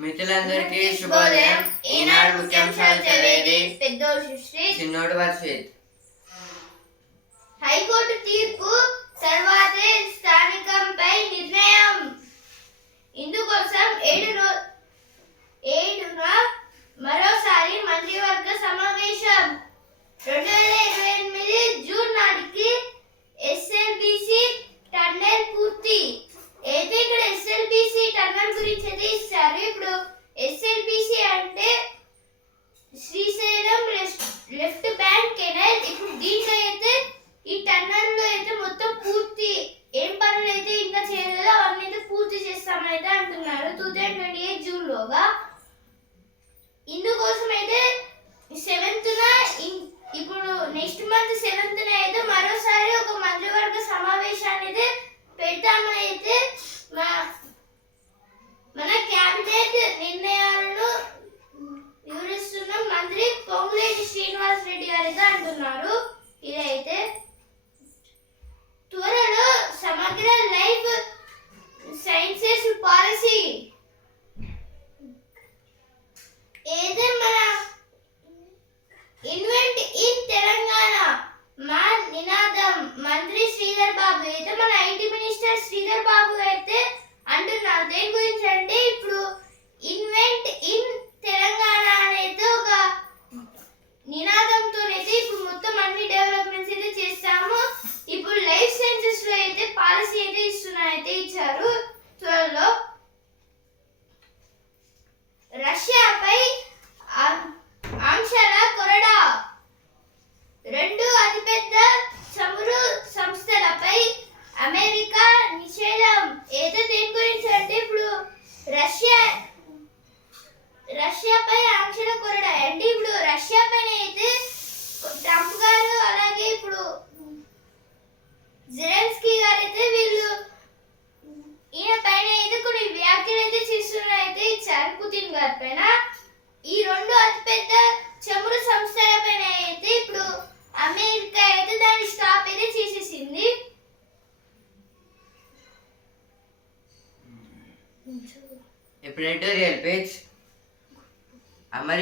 మిత్రులందరికీ శుభోదయం. ఈనాడు ముఖ్యాంశాలు చదివేది పెద్దోడు సృష్టి. చిన్నోడు వర్షిత్ హైకోర్టు తీర్పు తర్వాతే స్థానికంపై నిర్ణయం. ఇందుకోసం ఏడు రో ఏడున మరోసారి మంత్రివర్గ సమావేశం. రెండు వేల ఇరవై ఎనిమిది జూన్ నాటికి ఎస్ఎల్బిసి టన్నెల్ పూర్తి. అయితే ఇక్కడ ఎస్ఎల్బిసి టన్నెల్ గురించి అయితే ఇస్తారు. ఇప్పుడు ఎస్ఎల్బిసి అంటే Srisailam left- left bank canal. ఇప్పుడు దీంట్లో అయితే ఈ టన్నల్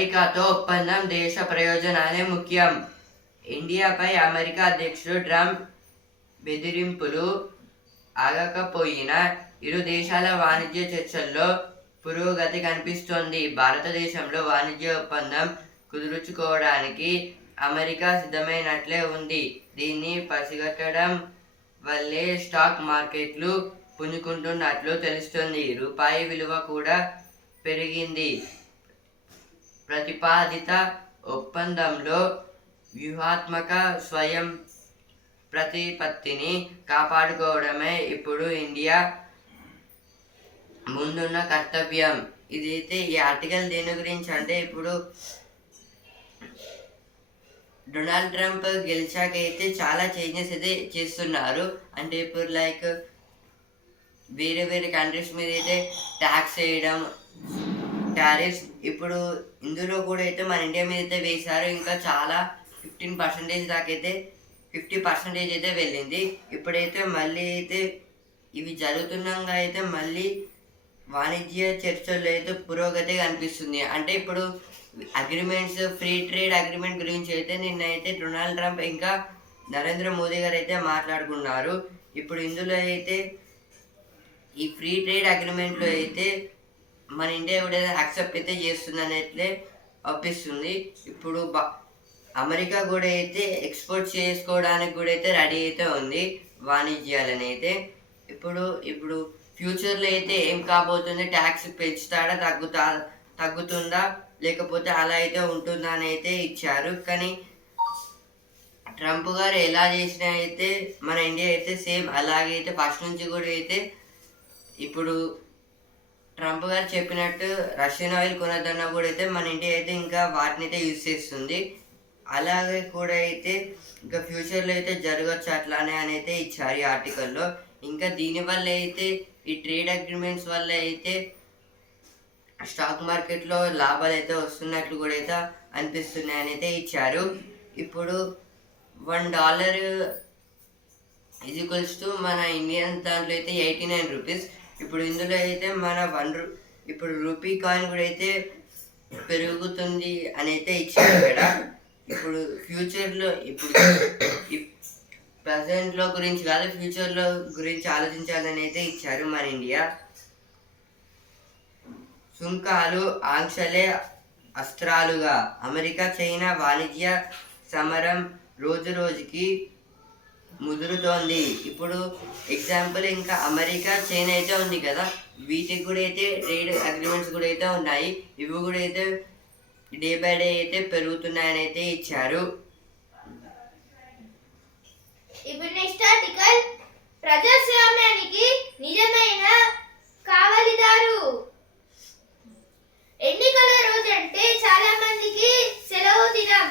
అమెరికాతో ఒప్పందం దేశ ప్రయోజనాలే ముఖ్యం. ఇండియాపై అమెరికా అధ్యక్షుడు ట్రంప్ బెదిరింపులు ఆగకపోయినా ఇరు దేశాల వాణిజ్య చర్చల్లో పురోగతి కనిపిస్తోంది. భారతదేశంలో వాణిజ్య ఒప్పందం కుదుర్చుకోవడానికి అమెరికా సిద్ధమైనట్లే ఉంది. దీన్ని పసిగట్టడం వల్లే స్టాక్ మార్కెట్లు పుంజుకుంటున్నట్లు తెలుస్తుంది. రూపాయి విలువ కూడా పెరిగింది. ప్రతిపాదిత ఒప్పందంలో వ్యూహాత్మక స్వయం ప్రతిపత్తిని కాపాడుకోవడమే ఇప్పుడు ఇండియా ముందున్న కర్తవ్యం. ఇదైతే ఈ ఆర్టికల్ దేని గురించి అంటే ఇప్పుడు డొనాల్డ్ ట్రంప్ గెలిచాక అయితే చాలా చేంజెస్ అయితే చేస్తున్నారు. అంటే ఇప్పుడు లైక్ వేరే వేరే కంట్రీస్ మీద అయితే ట్యాక్స్ వేయడం టారిఫ్స్ ఇప్పుడు ఇందులో కూడా అయితే మన ఇండియా మీద అయితే వేశారు ఇంకా చాలా ఫిఫ్టీన్ పర్సెంటేజ్ దాకైతే ఫిఫ్టీ పర్సెంటేజ్ అయితే వెళ్ళింది. ఇప్పుడైతే మళ్ళీ అయితే ఇవి జరుగుతున్నాగా అయితే మళ్ళీ వాణిజ్య చర్చల్లో అయితే పురోగతి కనిపిస్తుంది. అంటే ఇప్పుడు అగ్రిమెంట్స్ ఫ్రీ ట్రేడ్ అగ్రిమెంట్ గురించి అయితే నిన్న అయితే డొనాల్డ్ ట్రంప్ ఇంకా నరేంద్ర మోదీ గారు అయితే మాట్లాడుకున్నారు. ఇప్పుడు ఇందులో అయితే ఈ ఫ్రీ ట్రేడ్ అగ్రిమెంట్లో అయితే మన ఇండియా కూడా యాక్సెప్ట్ అయితే చేస్తుందనేట్లే అయితే ఇప్పుడు అమెరికా కూడా అయితే ఎక్స్పోర్ట్ చేసుకోవడానికి కూడా అయితే రెడీ అయితే ఉంది వాణిజ్యాలని అయితే. ఇప్పుడు ఇప్పుడు ఫ్యూచర్లో అయితే ఏం కాబోతుంది? ట్యాక్స్ పెంచుతాడా? తగ్గుతా తగ్గుతుందా? లేకపోతే అలా అయితే ఉంటుందా అని అయితే ఇచ్చారు. కానీ ట్రంప్ గారు ఎలా చేసినా అయితే మన ఇండియా అయితే సేమ్ అలాగే అయితే ఫస్ట్ నుంచి కూడా అయితే ఇప్పుడు ట్రంప్ గారు చెప్పినట్టు రష్యన్ ఆయిల్ కొనొద్దన్నా కూడా అయితే మన ఇండియా అయితే ఇంకా వాటిని అయితే యూజ్ చేస్తుంది. అలాగే కూడా అయితే ఇంకా ఫ్యూచర్లో అయితే జరగచ్చు అట్లానే అని అయితే ఇచ్చారు ఈ ఆర్టికల్లో. ఇంకా దీనివల్ల అయితే ఈ ట్రేడ్ అగ్రిమెంట్స్ వల్ల అయితే స్టాక్ మార్కెట్లో లాభాలు అయితే వస్తున్నట్లు కూడా అయితే అనిపిస్తున్నాయని అయితే ఇచ్చారు. ఇప్పుడు one dollar is equals to మన ఇండియన్ దాంట్లో అయితే ఎయిటీ నైన్ రూపీస్. ఇప్పుడు ఇందులో అయితే మన వన్ రూ ఇప్పుడు రూపీ కాయిన్ కూడా అయితే పెరుగుతుంది అని అయితే ఇచ్చారు కదా. ఇప్పుడు ఫ్యూచర్లో ఇప్పుడు ప్రజెంట్లో గురించి కాదు ఫ్యూచర్లో గురించి ఆలోచించాలని అయితే ఇచ్చారు మన ఇండియా. సుంకాలు ఆంక్షలే అస్త్రాలుగా. అమెరికా చైనా వాణిజ్య సమరం రోజు రోజుకి ముదురుతోంది. ఇప్పుడు ఎగ్జాంపుల్ ఇంకా అమెరికా చైనా అయితే ఉంది కదా. వీటికి కూడా అయితే ట్రేడ్ అగ్రిమెంట్స్ కూడా అయితే ఉన్నాయి. ఇవి కూడా అయితే డే బై డే అయితే పెరుగుతున్నాయని అయితే ఇచ్చారు. ఇప్పుడు నెక్స్ట్ ఆర్టికల్ ప్రజాస్వామ్యానికి నిజమైన కావలిదారు. ఎన్నికల రోజు అంటే చాలా మందికి సెలవు దినం.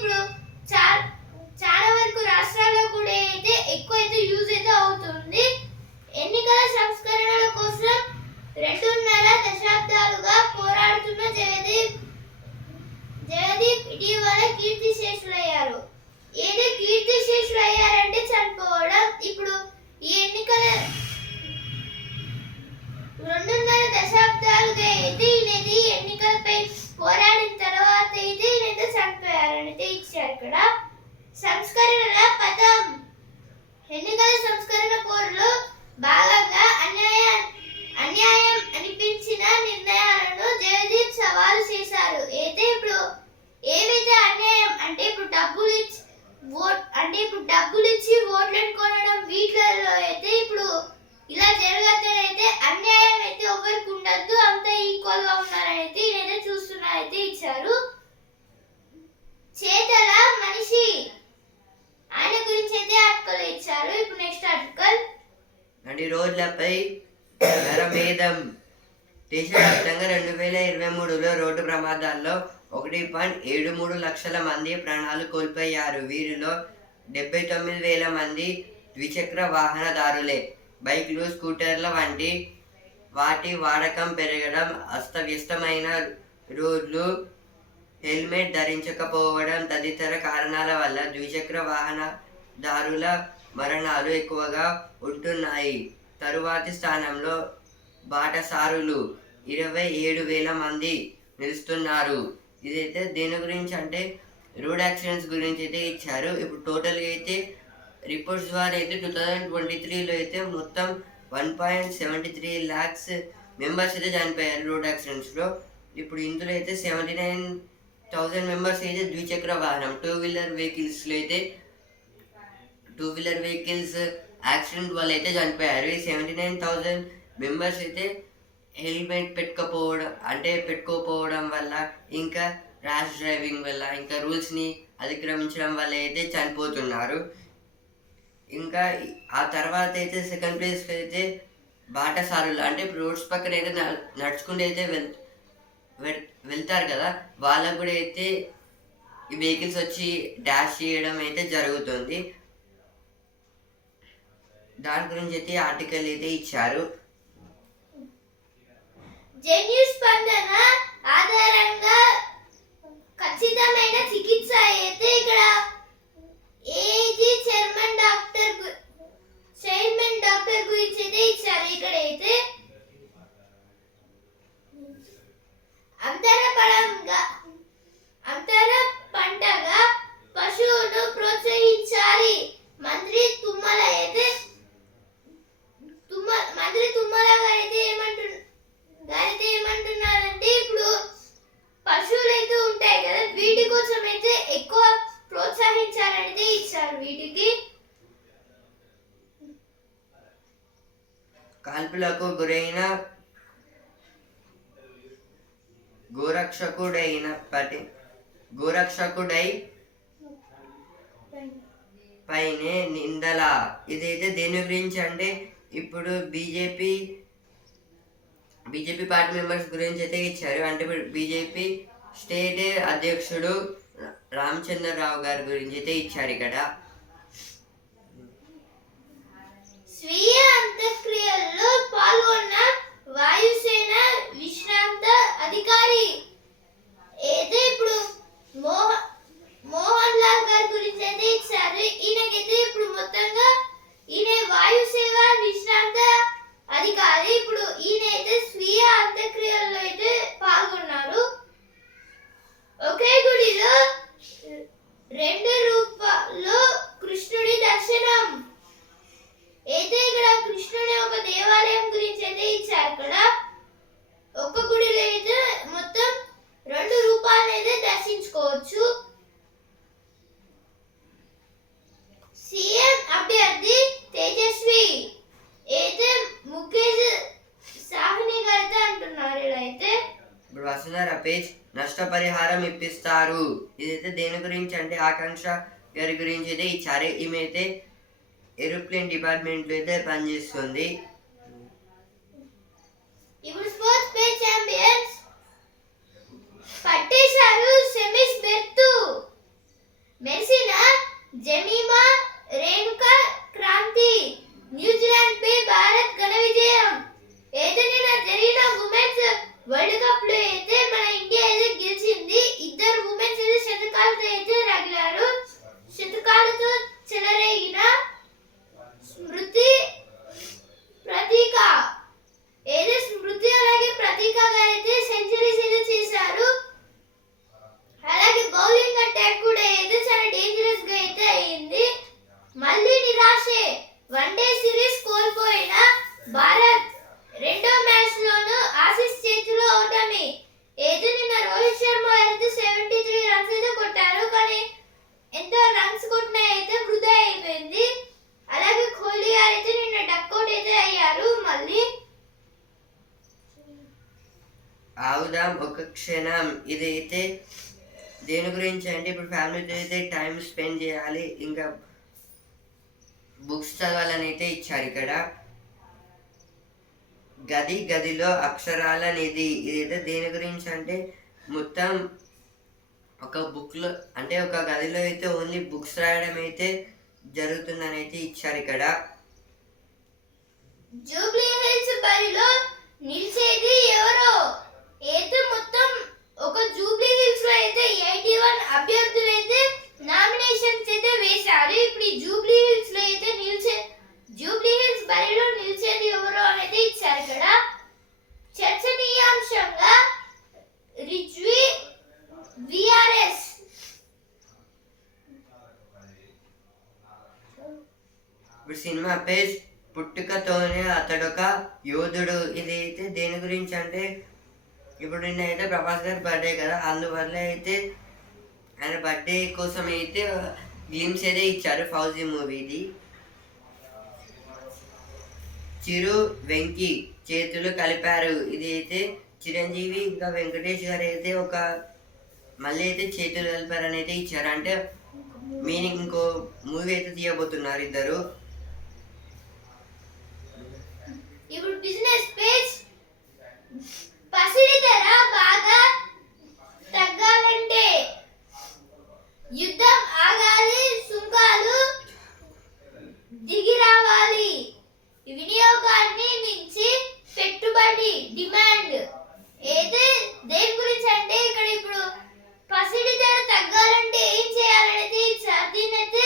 ఇప్పుడు చాలా వరకు రాష్ట్రాల్లో కూడా అయితే ఎక్కువ యూజ్ అయితే అవుతుంది. ఎన్నికల సంస్కరణల కోసం రెండున్నర దశాబ్దాలుగా పోరాడుతున్న జగదీప్ జగదీప్ ఇటీవల కీర్తి శేషులయ్యారు ఏదో కీర్తి శేషులయ్యారంటే చనిపోవడం. ఇప్పుడు ఈ ఎన్నికల రెండున్నర దశాబ్దాలుగా అయితే ఇది ఎన్నికలపై పోరాడిన తర్వాత ఇది రెండు సంకరాన్ని ఇచ్చారు ఇక్కడ. సంస్కరణల పదం. ఎన్నికల సంస్కరణ పోరులో లక్షల మంది ప్రాణాలు కోల్పోయారు. వీరిలో డెబ్బై తొమ్మిది వేల మంది ద్విచక్ర వాహనదారులే. బైక్లు స్కూటర్ల వంటి వాటి వాడకం పెరగడం అస్తవ్యస్తమైన రోడ్లు హెల్మెట్ ధరించకపోవడం తదితర కారణాల వల్ల ద్విచక్ర వాహనదారుల మరణాలు ఎక్కువగా ఉంటున్నాయి. తరువాతి స్థానంలో బాటసారులు ఇరవై ఏడు వేల మంది నిలుస్తున్నారు. ఇదైతే దేని గురించి అంటే రోడ్ యాక్సిడెంట్స్ గురించి అయితే ఇచ్చారు. ఇప్పుడు టోటల్గా అయితే రిపోర్ట్స్ ద్వారా అయితే టూ థౌజండ్ ట్వంటీ త్రీలో అయితే మొత్తం one point seventy three lakhs members అయితే చనిపోయారు రోడ్ యాక్సిడెంట్స్లో ఇప్పుడు ఇందులో అయితే సెవెంటీ నైన్ థౌజండ్ మెంబర్స్ అయితే ద్విచక్ర వాహనం టూ వీలర్ వెహికల్స్లో అయితే టూ వీలర్ వెహికల్స్ యాక్సిడెంట్ వల్ల అయితే చనిపోయారు. ఈ సెవెంటీ నైన్ థౌజండ్ మెంబర్స్ అయితే హెల్మెట్ పెట్టుకోపోవడం అంటే పెట్టుకోపోవడం వల్ల ఇంకా ర్యాష్ డ్రైవింగ్ వల్ల ఇంకా రూల్స్ని అతిక్రమించడం వల్ల అయితే చనిపోతున్నారు. ఇంకా ఆ తర్వాత అయితే సెకండ్ ప్లేస్కి అయితే బాటసారులు అంటే ఇప్పుడు రోడ్స్ పక్కన అయితే న- నడుచుకుంటూ అయితే వెళ్ వెళ్- వెళ్తారు కదా వాళ్ళకు కూడా అయితే ఈ వెహికల్స్ వచ్చి డాష్ చేయడం అయితే జరుగుతుంది. దాని గురించి అయితే ఆర్టికల్ అయితే ఇచ్చారు. జన్యు స్పందన ఆధారంగా ఖచ్చితమైన చికిత్స అయితే ఇక్కడ ఏజీ చైర్మన్ డాక్టర్ గు- చైర్మన్ డాక్టర్ గురించి అయితే ఇచ్చారు. ఇక్కడ అయితే అంతర పడంగా అంతర పంటగా పశువును ప్రోత్సహించాలి. మంత్రి తుమ్మల అయితే తుమ్మ మంత్రి తుమ్మల గారు అయితే ఏమంటున్నారు అయితే ఏమంటున్నారంటే ఇప్పుడు పశువులు అయితే ఉంటాయి కదా వీటి కోసం అయితే ఎక్కువ ప్రోత్సహించాలనేది ఇచ్చారు వీటికి. కాల్పులకు గురైన గోరక్షకుడైన పటి గోరక్షకుడై పైనే నిందల. ఇదైతే దేని గురించి అంటే ఇప్పుడు బీజేపీ బీజేపీ పార్టీ మెంబర్స్ గురించి అయితే ఇచ్చారు. అంటే బీజేపీ స్టేట్ అధ్యక్షుడు రామచంద్రరావు గారి గురించి అయితే ఇచ్చారు ఇక్కడ స్వీయ అంత్యక్రియల్లో పాల్గొన్న వాయుసేన విశ్రాంత అధికారి అయితే ఇప్పుడు మోహ మోహన్ లాల్ గారి గురించి అయితే ఇచ్చారు ఈయనకైతే ఇప్పుడు మొత్తంగా ఈయన వాయుసేవ విశ్రాంత అధికారి ఇప్పుడు ఈయన అయితే స్వీయ అంత్యక్రియల్లో అయితే పాల్గొన్నారు ఒకే గుడిలో రెండు రూపాల్లో కృష్ణుడి దర్శనం అయితే ఇక్కడ కృష్ణుని ఒక దేవాలయం గురించి అయితే ఇచ్చారు ఇక్కడ ఒక్క గుడిలో అయితే మొత్తం రెండు రూపాయలు అయితే దర్శించుకోవచ్చు సీఎం అభ్యర్థి తేజస్వి అయితే ముఖేష్ సాహ్ని గారితో అంటున్నారు ఇలా అయితే ఇప్పుడు వస్తున్నారు పేజ్ నష్టపరిహారం ఇప్పిస్తారు. ఇదైతే దేని గురించి అంటే ఆకాంక్ష గారి గురించి అయితే ఇచ్చారు ఈమె అయితే ఏరోప్లేన్ డిపార్ట్మెంట్లో అయితే పనిచేస్తుంది. ఇప్పుడు స్పోర్ట్స్ పే ఛాంపియన్స్ పట్టేశారు సెమీస్ బెర్తు. మెసినా జమీమా రేణుకా క్రాంతి. న్యూజిలాండ్ పై భారత్ ఘన విజయం అయితే నిన్న జరిగిన ఉమెన్స్ వరల్డ్ కప్లో అయితే మన ఇండియా అయితే గెలిచింది ఇద్దరు ఉమెన్స్ అయితే శతకాలతో అయితే రగిలారు శతకాలతో చెలరేగిన స్మృతి ప్రతీక ఏదో స్మృతి అలాగే ప్రతీక గారు అయితే సెంచరీస్ అయితే చేశారు అలాగే బౌలింగ్ అటాక్ కూడా అయితే చాలా డేంజరస్గా అయితే అయ్యింది మళ్ళీ నిరాశే వన్ డే సిరీస్ కోల్పోయిన భారత్ రెండో మ్యాచ్ లోను ఆసీస్ చేతిలో ఓటమి అయితే నిన్న రోహిత్ శర్మ అయితే సెవెంటీ త్రీ రన్స్ అయితే కొట్టారు కానీ ఎంతో రన్స్ కొట్టినా అయితే వృధా అయిపోయింది అలాగే కోహ్లీ గారు అయితే నిన్న డక్అవుట్ అయితే అయ్యారు మళ్ళీ ఆవుదాం ఒక క్షణం ఇదైతే దేని గురించి అంటే ఇప్పుడు ఫ్యామిలీతో అయితే టైం స్పెండ్ చేయాలి ఇంకా బుక్స్ చదవాలని అయితే ఇచ్చారు ఇక్కడ. గది గదిలో అక్షరాల నిధి ఇదైతే దేని గురించి అంటే మొత్తం ఒక బుక్లో అంటే ఒక గదిలో అయితే ఓన్లీ బుక్స్ రాయడం అయితే జరుగుతుందని అయితే ఇచ్చారు ఇక్కడ. జూబ్లీ హిల్స్ బరిలో నిలిచేది ఎవరో ఏదో మొత్తం ఒక జూబ్లీ హిల్స్లో అయితే ఎయిటీ వన్ అభ్యర్థులు అయితే నామినేషన్స్ అయితే వేశారు ఇప్పుడు ఈ జూబ్లీ హిల్స్లో అయితే నిలిచే జూబ్లీ హిల్స్ బరిలో నిలిచేది ఎవరు అనేది ఇచ్చారు ఇక్కడ చర్చనీయాంశంగా రిజ్వి విఆర్ఎస్ ఇప్పుడు సినిమా పేజ్ పుట్టుకతోనే అతడొక యోధుడు ఇది అయితే దేని గురించి అంటే ఇప్పుడు నిన్న అయితే ప్రభాస్ గారి బర్త్డే కదా అందువల్ల అయితే ఆయన బర్త్డే కోసం అయితే గేమ్స్ అయితే ఇచ్చారు ఫౌజీ మూవీది. చిరు వెంకి చేతులు కలిపారు. ఇది అయితే చిరంజీవి ఇంకా వెంకటేష్ గారు అయితే ఒక మళ్ళీ అయితే చేతులు కలిపారని అయితే ఇచ్చారు. అంటే మీనింగ్ ఇంకో మూవీ అయితే తీయబోతున్నారు ఇద్దరు. ఇప్పుడు బిజినెస్ పేజ్ పసిడి ధర బాగా తగ్గాలంటే యుద్ధం ఆగాలి సుంకాలు దిగి రావాలి వినియోగాన్ని మించి పెట్టుబడి డిమాండ్. అయితే దేని గురించి అంటే ఇక్కడ ఇప్పుడు పసిడి ధర తగ్గాలంటే ఏం చేయాలనేది ఇచ్చారు దీన్నైతే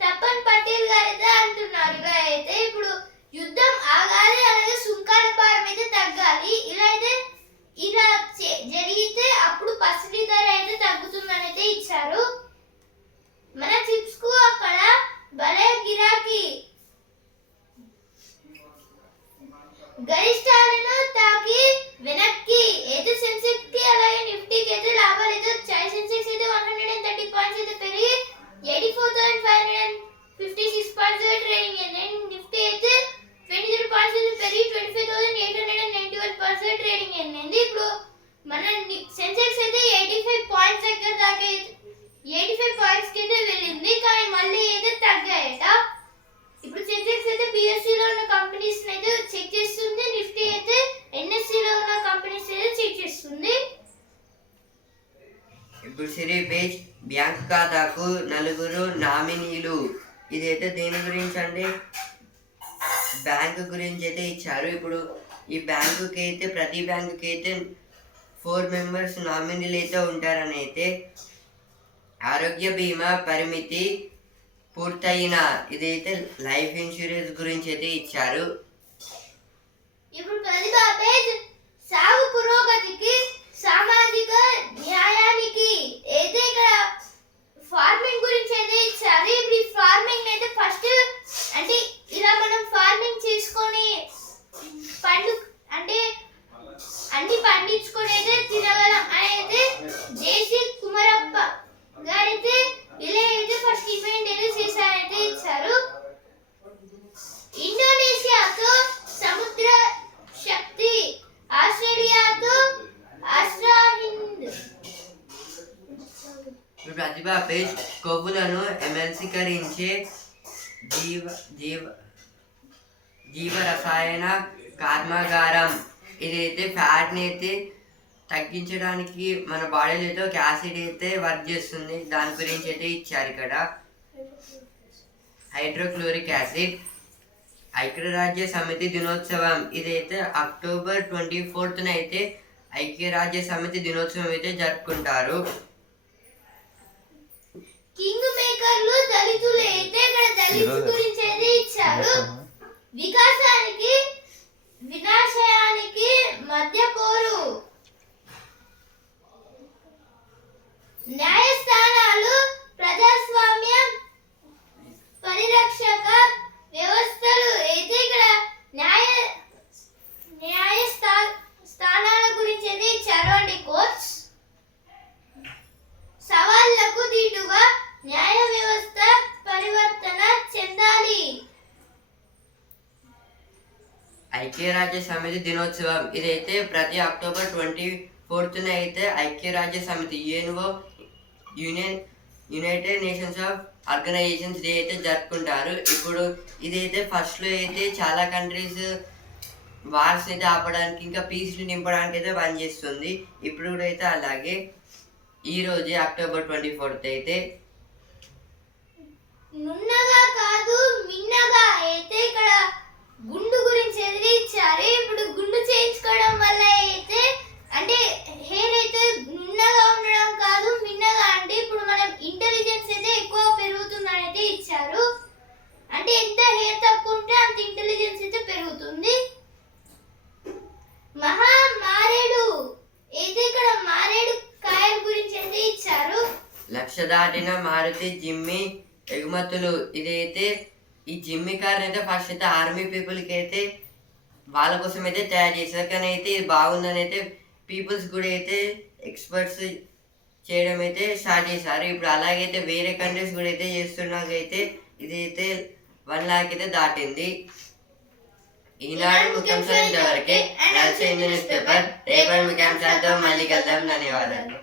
తప్పన్ పటేల్ గారు అయితే అంటున్నారు ఇలా అయితే ఇప్పుడు యుద్ధం ఆగాలి అలాగే సుంకాల భారం అయితే తగ్గాలి ఇలా అయితే ఇలా చే- జరిగితే అప్పుడు పసిడి ధర అయితే తగ్గుతుందని అయితే ఇచ్చారు మన చిప్స్కు అక్కడ భలే గిరాకీ గరిష్టాలను తాకి వెనక్కి అయితే సెన్సెక్స్కి అలాగే నిఫ్టీకి అయితే లాభాలు అయితే వచ్చాయి సెన్సెక్స్ అయితే one hundred and thirty points అయితే పెరిగి eighty four thousand five hundred and fifty six points అయితే ట్రేడింగ్ అయింది అండ్ నిఫ్టీ అయితే ట్వంటీ జీరో పాయింట్స్ అయితే పెరిగి twenty five thousand eight hundred and ninety one points అయితే ఇప్పుడు? మన సెన్సెక్స్ అయితే ఎయిటీ ఫైవ్ పాయింట్స్ దగ్గర దాకా ఎయిటీ ఫైవ్ పాయింట్స్కి అయితే వెళ్ళింది కానీ మళ్ళీ అయితే తగ్గాయట. ఇప్పుడు సెన్సెక్స్ అయితే బిఎస్సిలో ఉన్న కంపెనీస్ అయితే చెక్ చేస్తుంది నిఫ్టీ అయితే ఎన్ఎస్సిలో ఉన్న కంపెనీస్ అయితే చెక్ చేస్తుంది. ఇప్పుడు సిరి పేజ్ బ్యాంక్ ఖాతాకు నలుగురు నామినీలు. ఇదైతే దేని గురించి అంటే బ్యాంక్ గురించి అయితే ఇచ్చారు. ఇప్పుడు ఈ బ్యాంకుకి అయితే ప్రతి బ్యాంకుకి అయితే ఫోర్ మెంబర్స్ నామినీలు అయితే ఉంటారని అయితే ఆరోగ్య బీమా పరిమితి పూర్తయిన ఇదైతే లైఫ్ ఇన్సూరెన్స్ గురించి అయితే ఇచ్చారు. ఇప్పుడు పేజ్ సాగు పురోగతికి సామాజిక న్యాయానికి అయితే ఇక్కడ ఫార్మింగ్ గురించి అయితే ఇచ్చారు. ఇప్పుడు ఈ ఫార్మింగ్ అయితే ఫస్ట్ అంటే ఇలా మనం ఫార్మింగ్ చేసుకొని పండు అంటే అన్ని పండించుకొని అయితే తినగలం అని అయితే జేసి కుమరప్ప గారైతే ఇలా అయితే ఫస్ట్ ఈవెంట్ అయితే చేశారైతే ఇచ్చారు. ఇండోనేషియాతో సముద్ర శక్తి ఆస్ట్రేలియాతో ఆస్ట్రా హింద్ ప్రతిభా పేజ్ కొవ్వులను ఎమల్సీకరించే జీవ జీవ జీవ రసాయన కర్మాగారం. ఇదైతే ఫ్యాట్ని అయితే తగ్గించడానికి మన బాడీలో అయితే ఒక యాసిడ్ అయితే వర్క్ చేస్తుంది. దాని గురించి అయితే ఇచ్చారు ఇక్కడ. Hydrochloric acid. ఐక్యరాజ్య సమితి దినోత్సవం. ఇదైతే అక్టోబర్ ట్వంటీ ఫోర్త్న అయితే ఐక్యరాజ్య సమితి దినోత్సవం అయితే జరుపుకుంటారు. కింగ్ మేకర్లు దళితులు అయితే ఇక్కడ దళితుల గురించి అయితే ఇచ్చారు. వికాసానికి ఐక్యరాజ్య సమితి దినోత్సవం ఇదైతే ప్రతి అక్టోబర్ ట్వంటీ ఫోర్త్న అయితే ఐక్యరాజ్య సమితి UNO union united nations of organisations day అయితే జరుపుకుంటారు. ఇప్పుడు ఇదైతే ఫస్ట్లో అయితే చాలా కంట్రీస్ వార్స్ అయితే ఆపడానికి ఇంకా పీస్ని నింపడానికి అయితే పనిచేస్తుంది ఇప్పుడు కూడా అయితే అలాగే ఈరోజే అక్టోబర్ ట్వంటీ ఫోర్త్ అయితే. నున్నగా కాదు మిన్నగా అయితే ఇక్కడ గుండు గురించి ఎదిరించారు. ఇప్పుడు గుండు చేయించుకోవడం వల్ల అయితే అంటే హెయిర్ అయితే మిన్నగా ఉండడం కాదు మిన్నగా అంటే ఇప్పుడు మనం ఇంటెలిజెన్స్ అయితే ఎక్కువ పెరుగుతుందని అయితే ఇచ్చారు. అంటే ఎంత హెయిర్ తక్కువ ఉంటే అంత ఇంటెలిజెన్స్ అయితే పెరుగుతుంది. మహా మారేడు అయితే ఇక్కడ మారేడు కాయల గురించి అయితే ఇచ్చారు. లక్ష దాటిన మారుతి జిమ్మి ఎగుమతులు ఇదైతే ఈ జిమ్మి కార్ అయితే ఫస్ట్ అయితే ఆర్మీ పీపుల్కి అయితే వాళ్ళ కోసం అయితే తయారు చేశారు. కానీ అయితే ఇది బాగుందని అయితే పీపుల్స్ కూడా అయితే ఎక్స్పర్ట్స్ చేయడం అయితే స్టార్ట్ చేశారు. ఇప్పుడు అలాగైతే వేరే కంట్రీస్ కూడా అయితే చేస్తున్నాకైతే అయితే వన్ లాక్ అయితే దాటింది. ఈనాడు ముఖ్యాంశాలు ఇంతవరకే. నడిచే న్యూస్ పేపర్ రేపటి ముఖ్యాంశాలతో మళ్ళీ కలుద్దాం. ధన్యవాదాలు.